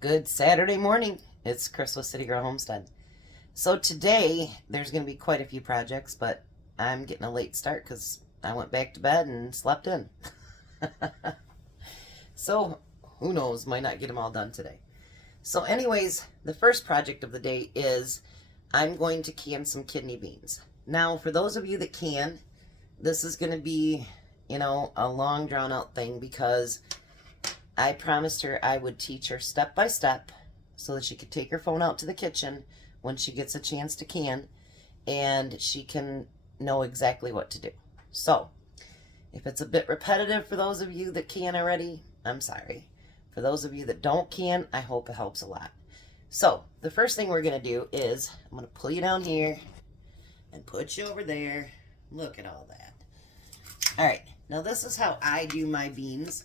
Good Saturday morning. It's Chris with Citygirlhomestead. So today there's going to be quite a few projects, but I'm getting a late start because I went back to bed and slept in. So who knows, might not get them all done today. So anyways, the first project of the day is I'm going to can some kidney beans. Now for those of you that can, this is going to be, a long drawn out thing because I promised her I would teach her step by step so that she could take her phone out to the kitchen when she gets a chance to can, and she can know exactly what to do. So if it's a bit repetitive for those of you that can already, I'm sorry. For those of you that don't can, I hope it helps a lot. So the first thing we're going to do is I'm going to pull you down here and put you over there. Look at all that. All right, now this is how I do my beans.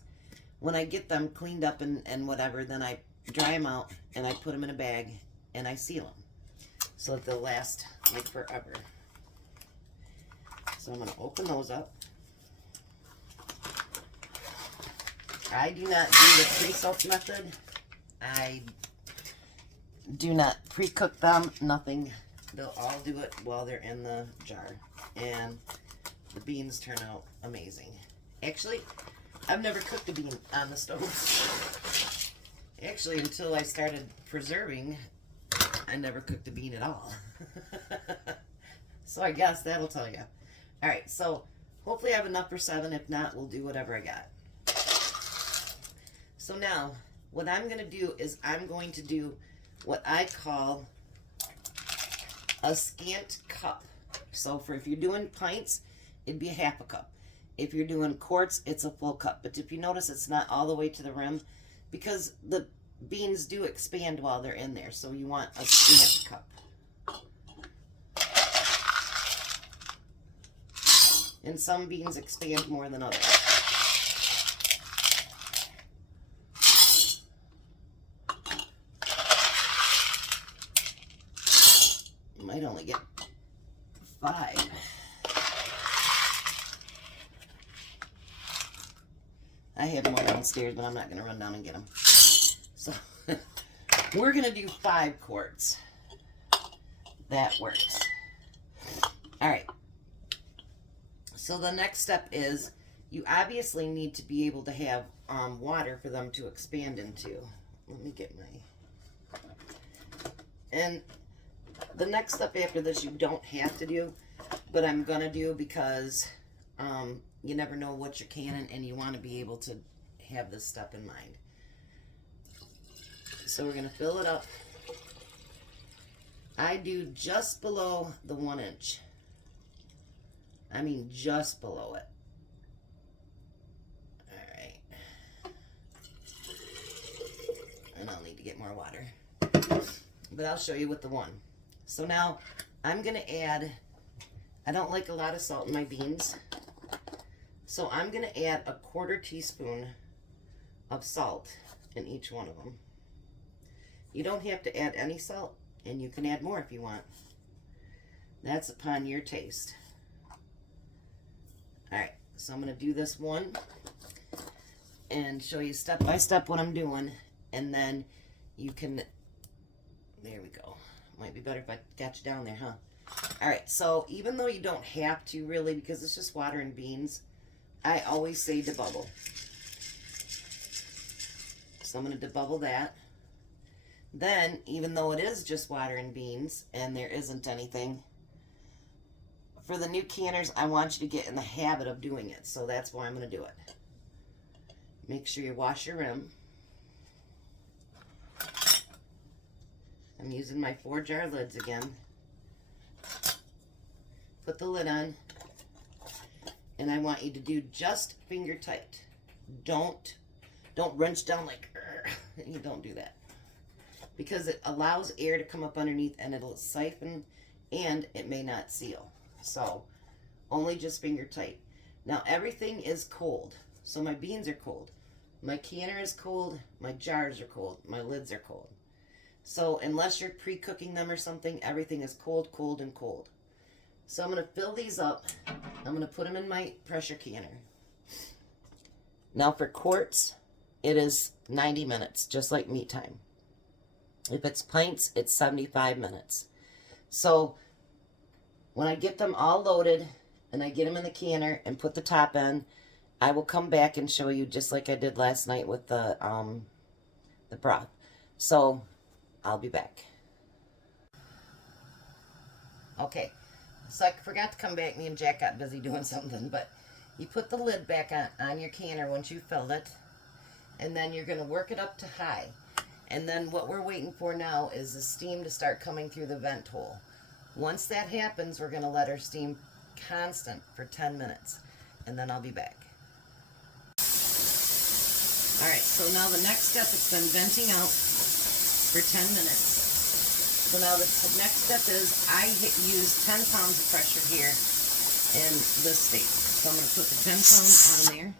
When I get them cleaned up and whatever, then I dry them out and I put them in a bag and I seal them so that they'll last like forever. So I'm going to open those up. I do not do the pre-soak method. I do not pre-cook them, nothing. They'll all do it while they're in the jar. And the beans turn out amazing. Actually, I've never cooked a bean on the stove. Actually, until I started preserving, I never cooked a bean at all. So I guess that'll tell you. All right, so hopefully I have enough for 7. If not, we'll do whatever I got. So now, what I'm going to do is I'm going to do what I call a scant cup. So for if you're doing pints, it'd be a half a cup. If you're doing quarts, it's a full cup. But if you notice, it's not all the way to the rim because the beans do expand while they're in there. So you want a scant cup. And some beans expand more than others. You might only get 5. I have more downstairs, but I'm not going to run down and get them. So, we're going to do 5 quarts. That works. Alright. So, the next step is you obviously need to be able to have water for them to expand into. Let me get my... And the next step after this you don't have to do, but I'm going to do because... you never know what you're canning, and you want to be able to have this step in mind. So we're going to fill it up. I do just below the 1 inch. I mean just below it. Alright. And I'll need to get more water. But I'll show you with the 1. So now I'm going to add, I don't like a lot of salt in my beans. So I'm going to add a 1/4 teaspoon of salt in each one of them. You don't have to add any salt, and you can add more if you want. That's upon your taste. Alright, so I'm going to do this one and show you step by step what I'm doing, and then you can, there we go. Might be better if I got you down there, huh? Alright, so even though you don't have to really, because it's just water and beans, I always say debubble. So I'm going to debubble that. Then, even though it is just water and beans, and there isn't anything, for the new canners, I want you to get in the habit of doing it. So that's why I'm going to do it. Make sure you wash your rim. I'm using my 4-jar lids again. Put the lid on. And I want you to do just finger tight. Don't wrench down like, you don't do that. Because it allows air to come up underneath and it'll siphon and it may not seal. So, only just finger tight. Now everything is cold. So my beans are cold. My canner is cold. My jars are cold. My lids are cold. So unless you're pre-cooking them or something, everything is cold, cold, and cold. So I'm going to fill these up. I'm going to put them in my pressure canner. Now for quarts, it is 90 minutes, just like meat time. If it's pints, it's 75 minutes. So when I get them all loaded and I get them in the canner and put the top in, I will come back and show you just like I did last night with the broth. So I'll be back. Okay, so I forgot to come back. Me and Jack got busy doing something, but you put the lid back on your canner once you filled it, and then you're going to work it up to high. And then what we're waiting for now is the steam to start coming through the vent hole. Once that happens, we're going to let our steam constant for 10 minutes, and then I'll be back. Alright, so now the next step, it's been venting out for 10 minutes. So now the next step is I use 10 pounds of pressure here in this state. So I'm going to put the 10 pounds on there.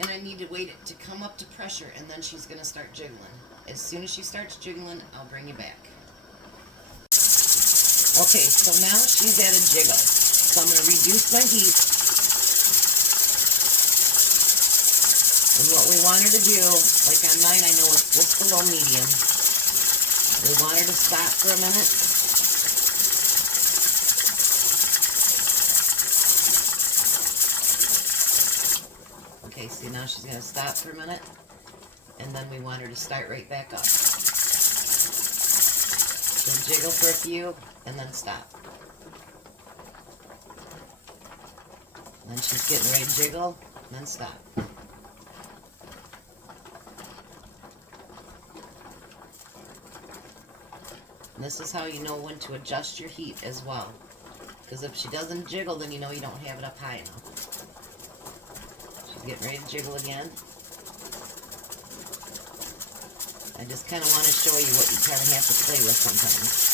And I need to wait it to come up to pressure, and then she's going to start jiggling. As soon as she starts jiggling, I'll bring you back. Okay, so now she's at a jiggle. So I'm going to reduce my heat. And what we want her to do, like on mine I know it's just below medium. We want her to stop for a minute. Okay, see now she's going to stop for a minute. And then we want her to start right back up. She'll jiggle for a few and then stop. And then she's getting ready to jiggle and then stop. And this is how you know when to adjust your heat as well. Because if she doesn't jiggle, then you know you don't have it up high enough. She's getting ready to jiggle again. I just kind of want to show you what you kind of have to play with sometimes.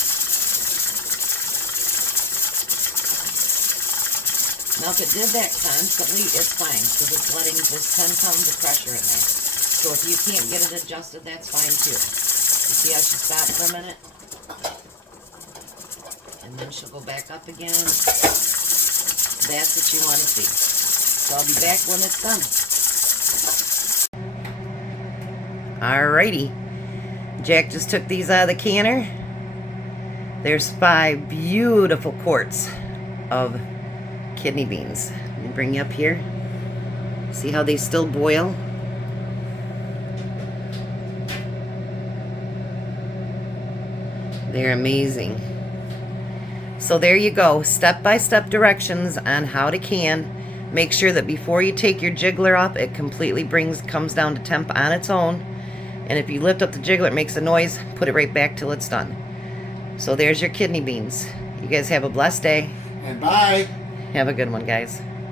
Now if it did that constantly, it's fine, because it's letting just 10 pounds of pressure in there. So if you can't get it adjusted, that's fine too. You see how she stopped for a minute? And then she'll go back up again. That's what you want to see. So I'll be back when it's done. Alrighty. Jack just took these out of the canner. There's 5 beautiful quarts of kidney beans. Let me bring you up here. See how they still boil? They're amazing. So there you go, step-by-step directions on how to can. Make sure that before you take your jiggler up, it completely comes down to temp on its own. And if you lift up the jiggler, it makes a noise, put it right back till it's done. So there's your kidney beans. You guys have a blessed day. And bye. Have a good one, guys.